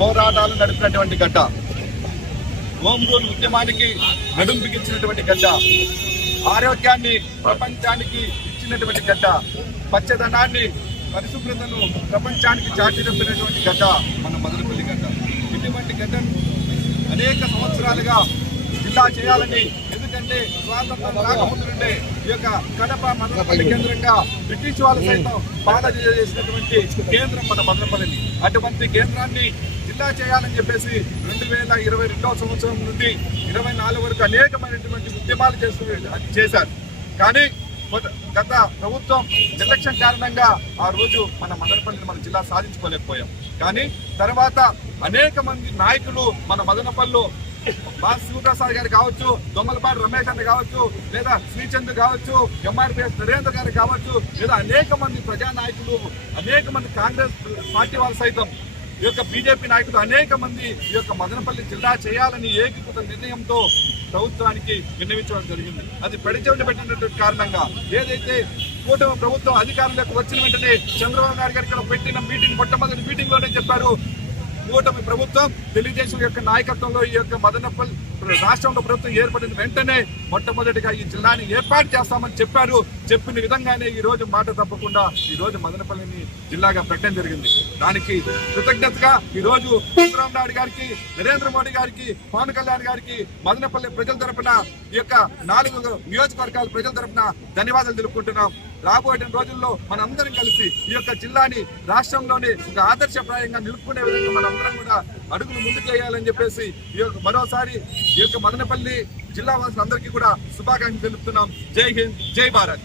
పోరాటాలు నడిపినటువంటి గడ్డ. Home rule ఉద్యమానికి నడుం బిగించినటువంటి గడ్డ. ఆరోగ్యాన్ని ప్రపంచానికి ఇచ్చినటువంటి గడ్డ. పచ్చదనాన్ని పరిశుభ్రతను ప్రపంచానికి చాటి చెప్పినటువంటి గడ్డ మన మదనపల్లి గడ్డ. ఇటువంటి గడ్డను అనేక సంవత్సరాలుగా జిల్లా చేయాలని ఎందుకంటే స్వాతంత్రం రాకముందు నుండే ఈ యొక్క కడప మదనపల్లి కేంద్రంగా బ్రిటిష్ వాళ్ళు సైతం బాధ చేసినటువంటి కేంద్రం మన మదనపల్లిని. అటువంటి కేంద్రాన్ని జిల్లా చేయాలని చెప్పేసి రెండు వేల ఇరవై రెండవ సంవత్సరం నుండి ఇరవై నాలుగు వరకు అనేకమైనటువంటి ఉద్యమాలు చేస్తూ చేశారు. కానీ గత ప్రభుత్వం నిర్లక్ష్యం కారణంగా ఆ రోజు మన మదనపల్లిని మన జిల్లా సాధించుకోలేకపోయాం. కానీ తర్వాత అనేక మంది నాయకులు మన మదనపల్లిలో బాస్ గారు కావచ్చు దొంగలపాటి రమేష్ అన్న కావచ్చు లేదా శ్రీచంద్ కావచ్చు ఎంఆర్పిఎస్ నరేంద్ర గారు కావచ్చు లేదా అనేక మంది ప్రజా నాయకులు అనేక మంది కాంగ్రెస్ పార్టీ వాళ్ళు సైతం ఈ యొక్క బీజేపీ నాయకులు అనేక మంది ఈ యొక్క మదనపల్లి జిల్లా చేయాలని ఏకీకృత నిర్ణయంతో ప్రభుత్వానికి విన్నవించడం జరిగింది. అది పెడిచెవిన పెట్టినటువంటి కారణంగా ఏదైతే కూటమి ప్రభుత్వం అధికారంలోకి వచ్చిన వెంటనే చంద్రబాబు నాయుడు గారు ఇక్కడ పెట్టిన మీటింగ్ మొట్టమొదటి మీటింగ్లోనే చెప్పారు. కూటమి ప్రభుత్వం తెలుగుదేశం యొక్క నాయకత్వంలో ఈ యొక్క మదనపల్లి రాష్ట్రంలో ప్రభుత్వం ఏర్పడిన వెంటనే మొట్టమొదటిగా ఈ జిల్లాని ఏర్పాటు చేస్తామని చెప్పారు. చెప్పిన విధంగానే ఈ రోజు మాట తప్పకుండా ఈ రోజు మదనపల్లిని జిల్లాగా పెట్టడం జరిగింది. దానికి కృతజ్ఞతగా ఈ రోజు చంద్రబాబు నాయుడు గారికి నరేంద్ర మోడీ గారికి పవన్ కళ్యాణ్ గారికి మదనపల్లి ప్రజల తరపున ఈ యొక్క నాలుగు నియోజకవర్గాల ప్రజల తరపున ధన్యవాదాలు తెలుపుకుంటున్నాం. రాబోయే రోజుల్లో మనందరం కలిసి ఈ యొక్క జిల్లాని రాష్ట్రంలోని ఒక ఆదర్శప్రాయంగా నిలుపుకునే విధంగా మనందరం కూడా అడుగులు ముందుకు వేయాలని చెప్పేసి ఈ యొక్క మరోసారి ఈ యొక్క మదనపల్లి జిల్లా వాసులందరికీ కూడా శుభాకాంక్షలు తెలుపుతున్నాం. జై హింద్ జై భారత్.